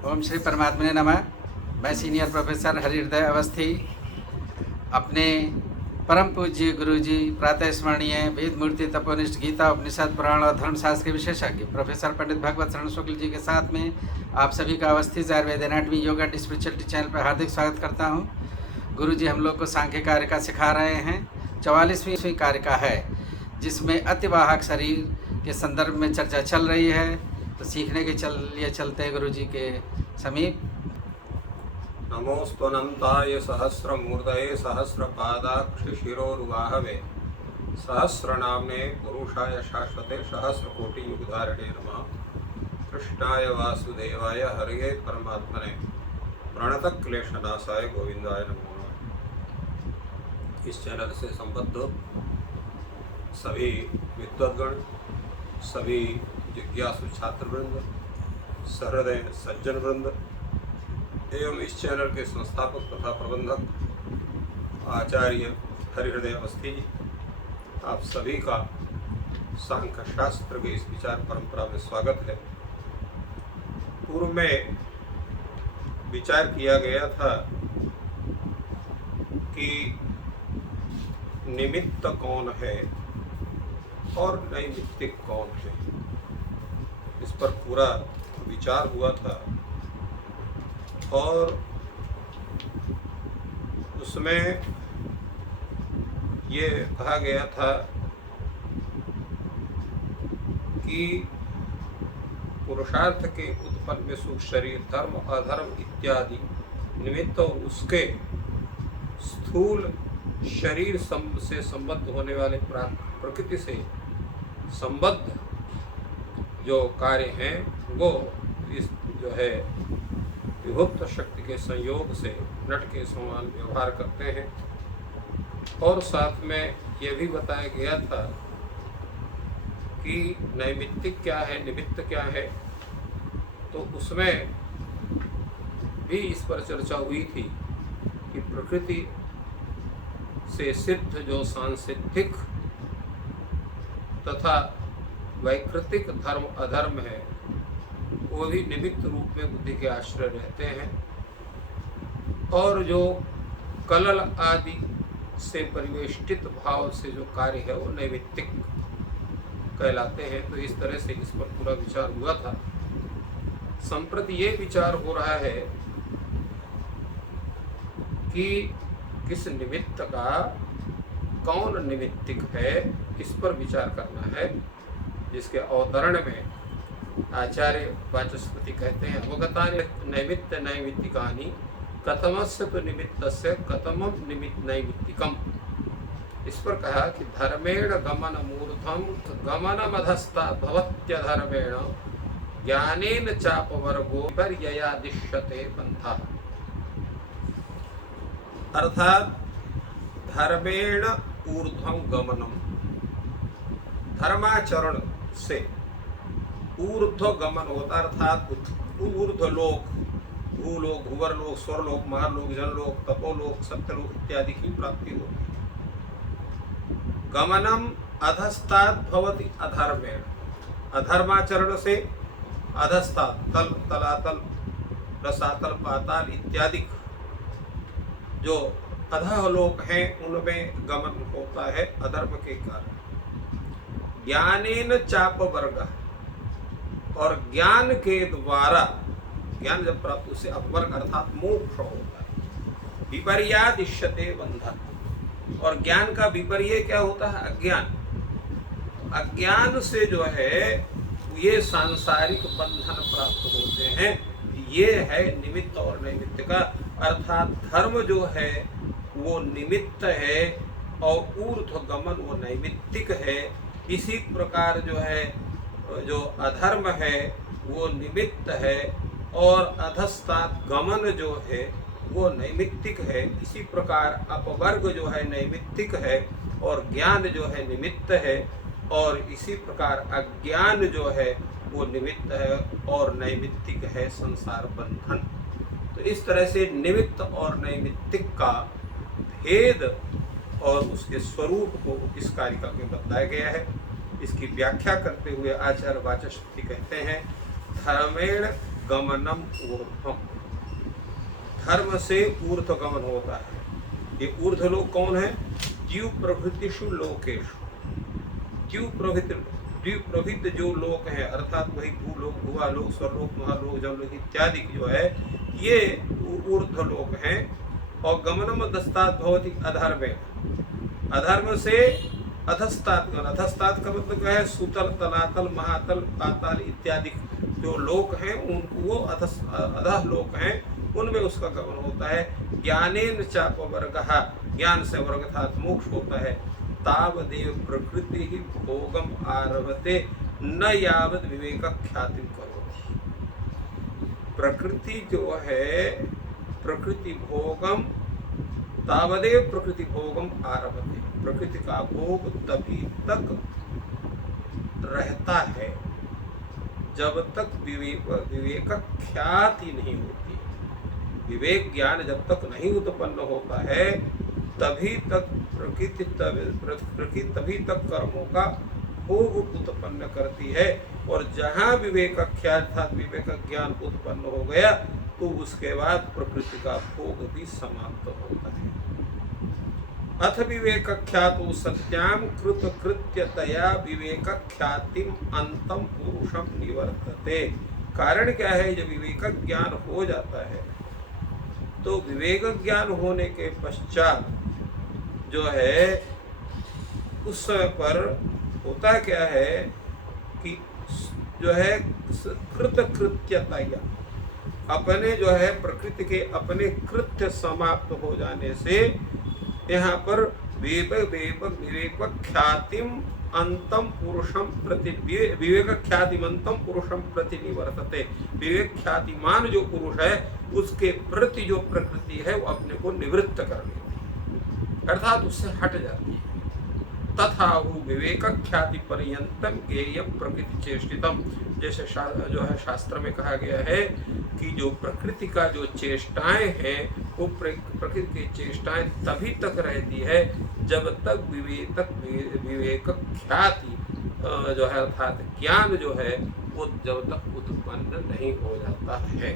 ओम श्री परमात्मने नमः। मैं सीनियर प्रोफेसर हरिहृदय अवस्थी अपने परम पूज्य गुरु जी प्रातः स्मरणीय वेद मूर्ति तपोनिष्ठ गीता उपनिषद पुराण और धर्मशास्त्र के विशेषज्ञ प्रोफेसर पंडित भगवत शरण शुक्ल जी के साथ में आप सभी का अवस्थित Ayurveda anatomy yoga spirituality channel पर हार्दिक स्वागत करता हूँ। गुरु जी हम लोग को सांख्य कारिका सिखा रहे हैं। 44वीं कारिका है जिसमें अतिवाहक शरीर के संदर्भ में चर्चा चल रही है। तो सीखने के लिए चलते हैं गुरु जी के समीप। नमोस्तनंताय सहस्रमूर्तये सहस्रपादाक्षि शिरोरुवाहवे सहस्रनाम्ने पुरुषाय शाश्वते सहस्रकोटियुगधारिणे नमः। कृष्णाय वासुदेवाय हरये परमात्मने प्रणतक्लेशनाशाय गोविंदाय नमो नमः। इस चैनल से संबद्ध सभी विद्वद्गण, सभी जिज्ञासु छात्रवृंद, सहृदय सज्जन वृंद एवं इस चैनल के संस्थापक तथा प्रबंधक आचार्य हरिहृदय अवस्थी जी, आप सभी का सांख्य शास्त्र के इस विचार परंपरा में स्वागत है। पूर्व में विचार किया गया था कि निमित्त कौन है और नैमित्तिक कौन है, इस पर पूरा विचार हुआ था और उसमें ये कहा गया था कि पुरुषार्थ के उत्पन्न में सुख, शरीर, धर्म, अधर्म इत्यादि निमित्त और उसके स्थूल शरीर से संबद्ध होने वाले प्रकृति से संबद्ध जो कार्य हैं वो इस जो है विभुक्त शक्ति के संयोग से नट के समान व्यवहार करते हैं। और साथ में यह भी बताया गया था कि नैमित्तिक क्या है, निमित्त क्या है, तो उसमें भी इस पर चर्चा हुई थी कि प्रकृति से सिद्ध जो सांसिद्धिक तथा वैकृतिक धर्म अधर्म है वो भी निमित्त रूप में बुद्धि के आश्रय रहते हैं, और जो कलल आदि से परिवेष्टित भाव से जो कार्य है वो नैमित्तिक कहलाते हैं। तो इस तरह से इस पर पूरा विचार हुआ था। संप्रति ये विचार हो रहा है कि किस निमित्त का कौन निमित्तिक है, इस पर विचार करना है, जिसके अवतरण में आचार्य वाचस्पति कहते हैं अवगतानि नैमित्त नैमित्तिकानि कथमस्य तो निमित्तस्य कथमं निमित्त नैमित्तिकम्। इस पर कहा कि धर्मेण गमन मूर्धम गमनमधस्ता भवत्यधर्मेण ज्ञानेन चापवर्गो पर्ययादिश्यते पंथः। अर्थात धर्मेण ऊर्ध्वं गमनम, धर्माचरण से ऊर्ध्व गमन होता, अर्थात ऊर्ध्वलोक, भूलोक, भूवरलोक, स्वर्लोक, महालोक, जनलोक, तपोलोक, सत्यलोक इत्यादि की प्राप्ति होती है। गमनम अधस्तात् भवति अधर्मेण, अधर्माचरण से अधस्तात् तल, तलातल, रसातल, पाताल इत्यादि जो अधोलोक हैं उनमें गमन होता है अधर्म के कारण। ज्ञानेन चाप वर्ग, और ज्ञान के द्वारा, ज्ञान जब प्राप्त उससे अपवर्ग अर्थात मोक्ष होता है। विपर्यादिश्यते बंधन, और ज्ञान का विपर्य क्या होता है? अज्ञान। अज्ञान से जो है ये सांसारिक बंधन प्राप्त होते हैं। ये है निमित्त और नैमित्त का, अर्थात धर्म जो है वो निमित्त है और ऊर्ध्व गमन वो नैमित्तिक है। इसी प्रकार जो है जो अधर्म है वो निमित्त है और अधस्तात् गमन जो है वो नैमित्तिक है। इसी प्रकार अपवर्ग जो है नैमित्तिक है और ज्ञान जो है निमित्त है, और इसी प्रकार अज्ञान जो है वो निमित्त है और नैमित्तिक है संसार बंधन। तो इस तरह से निमित्त और नैमित्तिक का भेद और उसके स्वरूप को इस कारिका में बताया गया है। इसकी व्याख्या करते हुए आचार्य वाचस्पति कहते हैं धर्मेण गमनम ऊर्ध्वम, धर्म से ऊर्ध्व गमन होता है। ये ऊर्ध्व लोक कौन है? जीव प्रभृतिषु लोकेषु, जीव प्रभृत जो लोक है, अर्थात वही भूलोक, भुवालोक, स्वर्लोक, महालोक, जमलोक इत्यादि जो है ये ऊर्ध्व लोक है। और गमनम अधस्तात् भवति अधर्मे, अधर्म से अधस्तात्, अधस्तात् का मतलब क्या है? सुतल, तलातल, महातल, पाताल इत्यादि जो लोक हैं उनको वो अधः लोक हैं, उनमें उसका गमन होता है। ज्ञानेन चापवर्गः, ज्ञान से वर्ग अर्थात मोक्ष होता है। तावदेव प्रकृति ही भोगम आरभते न यावद विवेक ख्याति करोति, प्रकृति जो है प्रकृति भोगम, तावदेव प्रकृति भोगम आरभते, प्रकृति का भोग तभी तक रहता है जब तक विवेक ख्याति नहीं होती। विवेक ज्ञान जब तक नहीं उत्पन्न होता है तभी तक प्रकृति तभी तक कर्मों का भोग उत्पन्न करती है। और जहाँ विवेक ख्याल अर्थात विवेक ज्ञान उत्पन्न हो गया तो उसके बाद प्रकृति का भोग भी समाप्त होता है। अथ विवेक ख्यातो सत्याम कृत कृत्यतया विवेक ख्यातिम अंतम पुरुषम निवर्तते। कारण क्या है? जब विवेक ज्ञान हो जाता है तो विवेक ज्ञान होने के पश्चात जो है उस समय पर होता क्या है कि जो है कृत कृत्यतया, अपने जो है प्रकृति के अपने कृत्य समाप्त हो जाने से यहाँ पर विवेक ख्यातिम अंतम पुरुषम प्रति, विवेक ख्यातिमंतम पुरुषम प्रति निवर्तते। विवेक ख्यातिमान जो पुरुष है उसके प्रति जो प्रकृति है वो अपने को निवृत्त कर लेती है, अर्थात उससे हट जाती है। तथा वो विवेक ख्याति पर्यंतम ज्ञेय प्रकृति चेष्टितम, जैसे जो है शास्त्र में कहा गया है कि जो प्रकृति का जो चेष्टाएं हैं वो प्रकृति की चेष्टाएं तभी तक रहती है जब तक विवेक ख्याति जो है अर्थात ज्ञान जो है वो जब तक उत्पन्न नहीं हो जाता है।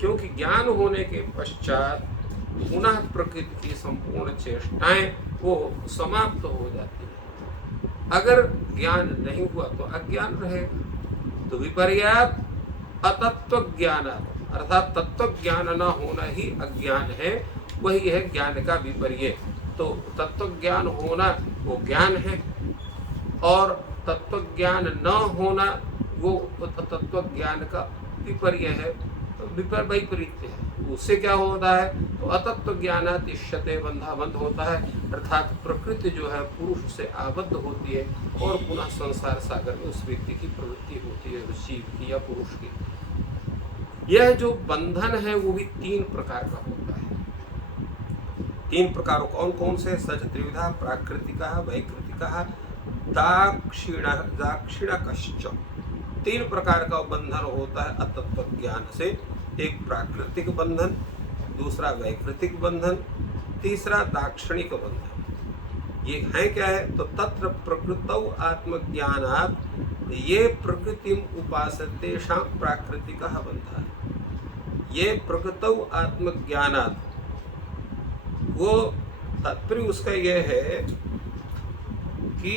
क्योंकि ज्ञान होने के पश्चात पुनः प्रकृति की संपूर्ण चेष्टाएं वो समाप्त हो जाती है। अगर ज्ञान नहीं हुआ तो अज्ञान रहेगा। तो विपर्यात अतत्व ज्ञान अर्थात तत्व ज्ञान न होना ही अज्ञान है, वही है ज्ञान का विपर्य। तो तत्व ज्ञान होना वो ज्ञान है और तत्व ज्ञान न होना वो तत्व ज्ञान का विपर्य है, वैपरीत्य है। उससे क्या होता है? तो अतत्व ज्ञानात् इष्यते बंधा बंध होता है, अर्थात प्रकृति जो है पुरुष से आबद्ध होती है और पुनः संसार सागर में उस व्यक्ति की प्रवृत्ति होती है, जीव की या पुरुष की। यह जो बंधन है वो भी तीन प्रकार का होता है। तीन प्रकार कौन कौन से? सच त्रिविधा, प्राकृतिका, वैकृतिका, दाक्षिणकश्च। तीन प्रकार का बंधन होता है अतत्व ज्ञान से। एक प्राकृतिक बंधन, दूसरा वैकृतिक बंधन, तीसरा दाक्षिणिक बंधन। ये है क्या है? तो तत्र प्रकृतौ आत्मज्ञानात् ये प्रकृतिम उपासतेषां प्राकृतिकः बंधः। ये प्रकृतौ आत्मज्ञानात्, वो तात्पर्य उसका यह है कि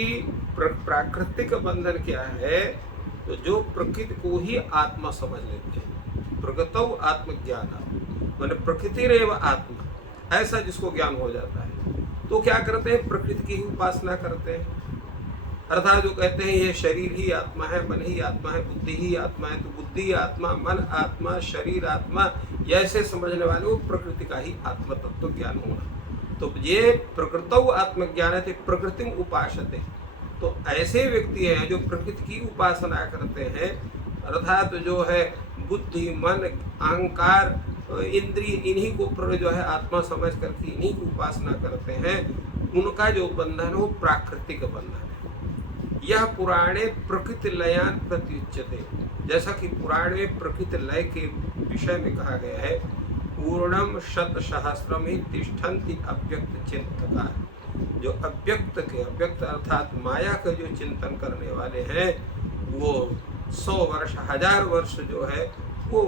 प्राकृतिक बंधन क्या है? तो जो प्रकृति को ही आत्मा समझ लेते हैं, प्रकृतौ आत्मज्ञान, माने प्रकृति रेव आत्मा, ऐसा जिसको ज्ञान हो जाता है तो क्या करते हैं? प्रकृति की ही उपासना करते हैं। अर्थात जो कहते हैं ये शरीर ही आत्मा है, मन ही आत्मा है, बुद्धि ही आत्मा है, तो बुद्धि आत्मा, मन आत्मा, शरीर आत्मा, ऐसे समझने वाले वो प्रकृति का ही आत्म तत्व ज्ञान होना। तो ये प्रकृतौ आत्मज्ञान है, प्रकृतिम उपासते। तो ऐसे व्यक्ति हैं जो प्रकृति की उपासना करते हैं, अर्थात जो है बुद्धि, मन, अहंकार, इंद्रिय, इन्हीं को जो है आत्मा समझ करके इन्हीं की उपासना करते हैं। उनका जो बंधन है वो प्राकृतिक बंधन है। यह पुराणे प्रकृति लयान प्रत्युच्यते, जैसा कि पुराण में प्रकृति लय के विषय में कहा गया है, पूर्णम शत सहस्रम ही तिष्ठन्ति अव्यक्त चिंतका। जो अव्यक्त के, अव्यक्त अर्थात माया का जो चिंतन करने वाले हैं वो 100 वर्ष, 1000 वर्ष जो है वो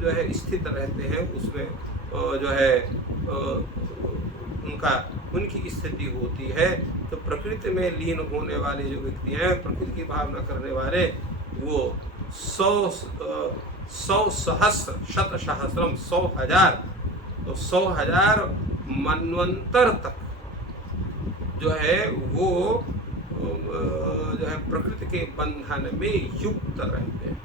जो है स्थित रहते हैं, उसमें जो है उनकी स्थिति होती है। तो प्रकृति में लीन होने वाले जो व्यक्ति हैं, प्रकृति की भावना करने वाले, वो 100 सहस्र शत सहस्रम 100,000, तो 100,000 मनवंतर तक जो है वो जो है प्रकृति के बंधन में युक्त रहते हैं।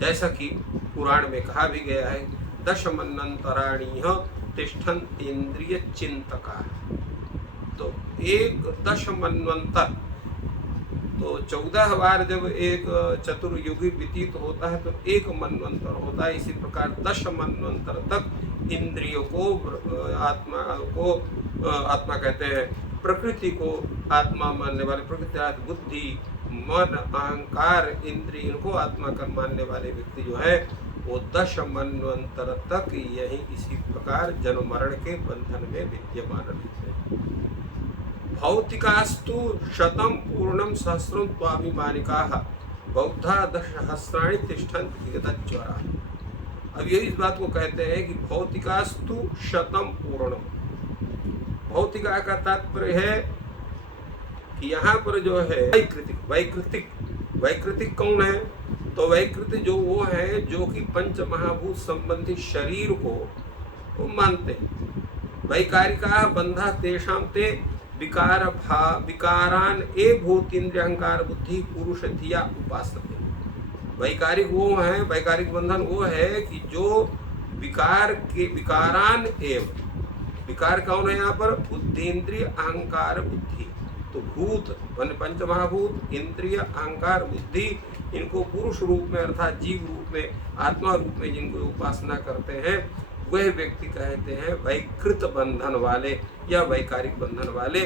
जैसा कि पुराण में कहा भी गया है, 10 मन्वंतराणि तिष्ठन्तीन्द्रिय चिंतका। तो 10 मन्वंतर, तो 14 बार जब एक चतुर्युगी व्यतीत होता है तो 1 मन्वंतर होता है। इसी प्रकार 10 मन्वंतर तक इंद्रियों को, आत्मा कहते हैं, प्रकृति को आत्मा मानने वाले, प्रकृति बुद्धि, मन, अहंकार, इंद्रिय, इनको आत्मा कर मानने वाले व्यक्ति जो है वो 10 मन्वंतर तक यही इसी प्रकार जन्म मरण के बंधन में विद्यमान रहते हैं। भौतिकास्तु शतम पूर्णम सहस्रम त्वाभिमानिकाः बौद्धा 10,000 तिष्ठन्ति विगतज्वरा। अब यही इस बात को कहते हैं कि भौतिकास्तु शतम पूर्णम। भौतिका का तात्पर्य है कि यहाँ पर जो है वैकृतिक कौन है? तो वैकृतिक जो वो है जो कि पंच महाभूत संबंधी शरीर को वो मानते हैं। वैकारिका बंधा तेषां ते विकारान ए भूतेन्द्रिय अहंकार बुद्धि पुरुष धिया उपासते। वैकारिक वो है, वैकारिक बंधन वो है कि जो विकारान एव, विकार कौन है यहाँ पर? बुद्धि, अहंकार, बुद्धि। तो भूत पंच महाभूत, इंद्रिय, अहंकार, बुद्धि, इनको पुरुष रूप में अर्थात जीव रूप में, आत्मा रूप में जिनको उपासना करते हैं, वह व्यक्ति कहते हैं वैकृत बंधन वाले या वैकारिक बंधन वाले।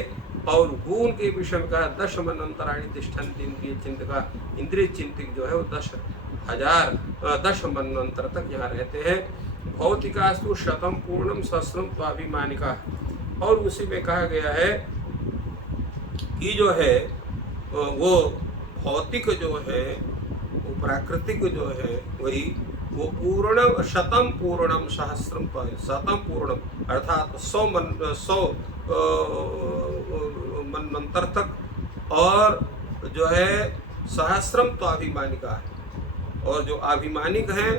और गुण के विषय में कहा 10 मन्वंतराणि तिष्ठन्ति इंद्रिय चिंतका। इंद्रिय चिंतक जो है वो 10 मन्वंतर तक यहाँ रहते हैं। भौतिकास्तु शतम पूर्णम सहस्रम त्वाभिमानिका। और उसी में कहा गया है कि जो है वो भौतिक जो है, वो प्राकृतिक जो है, वही वो पूर्णम शतम पूर्णम सहस्रम, शतम पूर्णम अर्थात 100 मन्वंतर तक, और जो है सहस्रम तो अभिमानिका है, और जो अभिमानिक हैं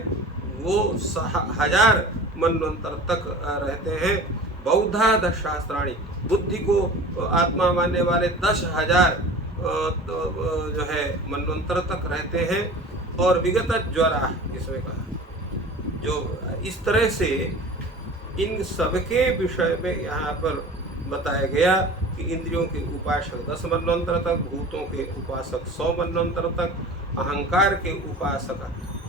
वो 1000 मन्वंतर तक रहते हैं। बौद्धा 10,000, बुद्धि को आत्मा मानने वाले 10,000 जो है मन्वंतर तक रहते हैं। और विगत ज्वरा इसमें कहा, जो इस तरह से इन सबके विषय में यहाँ पर बताया गया कि इंद्रियों के उपासक 10 मन्वंतर तक, भूतों के उपासक 100 मन्वंतर तक, अहंकार के उपासक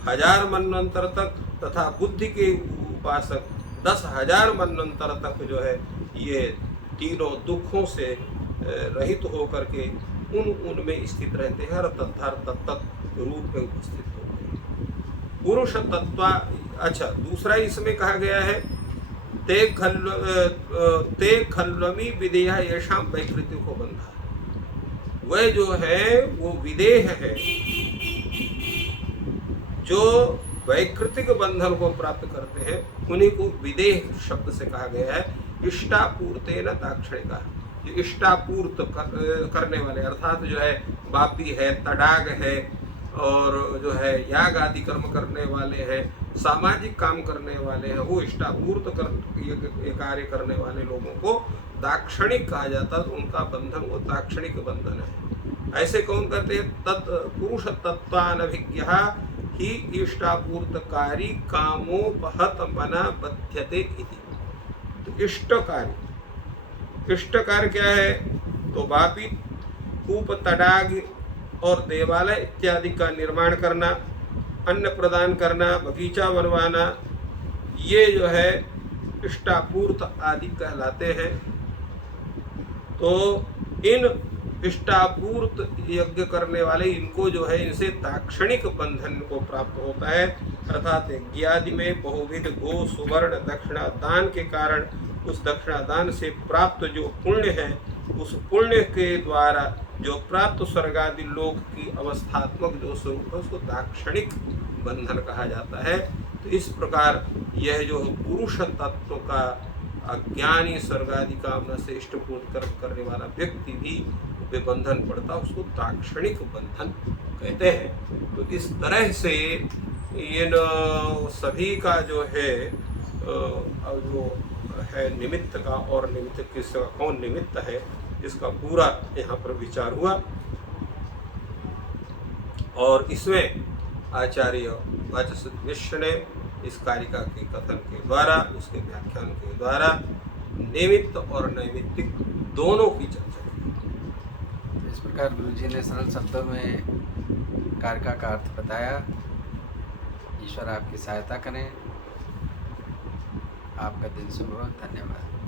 1000 मन्वंतर तक, तथा बुद्धि के उपासक 10,000 मन्वंतर तक जो है ये तीनों दुखों से रहित होकर के उनमें स्थित रहते हैं, हर तत्त रूप में उपस्थित होते हैं। पुरुष तत्व। अच्छा, दूसरा इसमें कहा गया है ते खल्वमी विदेह येषां वैकृतिको बंधा। वह जो है वो विदेह है जो वैकृतिक बंधन को प्राप्त करते हैं, उन्हीं को विदेह शब्द से कहा गया है। इष्टापूर्तेन दाक्षिणिका, जो इष्टापूर्त करने वाले अर्थात जो है बापी है, तडाग है, और जो है याग आदि कर्म करने वाले हैं, सामाजिक काम करने वाले हैं, वो इष्टापूर्त कार्य करने वाले लोगों को दाक्षिणिक कहा जाता है। तो उनका बंधन वो दाक्षिणिक बंधन है। ऐसे कौन करते हैं? पुरुष तत्वानभिज्ञः ही इष्टापूर्तकारी कामोपहत मना बध्यते इति। तो इष्ट कार्य क्या है? तो बापी, कूप, तडाग और देवालय इत्यादि का निर्माण करना, अन्न प्रदान करना, बगीचा बनवाना, ये जो है इष्टापूर्त आदि कहलाते हैं। तो इन इष्टापूर्त यज्ञ करने वाले, इनको जो है इनसे दाक्षिणिक बंधन को प्राप्त होता है। अर्थात यज्ञादि में बहुविध गो सुवर्ण दक्षिणा दान के कारण उस दक्षिणा दान से प्राप्त जो पुण्य है, उस पुण्य के द्वारा जो प्राप्त स्वर्गादि लोक की अवस्थात्मक जो स्वरूप है उसको दाक्षिणिक बंधन कहा जाता है। तो इस प्रकार यह जो पुरुष तत्व का अज्ञानी स्वर्ग आदि कामना से इष्टपूर्ण कर्म करने वाला व्यक्ति भी वे बंधन पड़ता, उसको दाक्षणिक बंधन कहते हैं। तो इस तरह से इन सभी का जो है जो है निमित्त का, और निमित्त किसका, कौन निमित्त है, इसका पूरा यहाँ पर विचार हुआ। और इसमें आचार्य वाचस्पति मिश्र ने इस कारिका के कथन के द्वारा, उसके व्याख्यान के द्वारा निमित्त और नैमित्तिक दोनों की चर्चा की। इस प्रकार गुरु जी ने सरल शब्दों में कारिका का अर्थ बताया। ईश्वर आपकी सहायता करें। आपका दिन शुभ हो। धन्यवाद।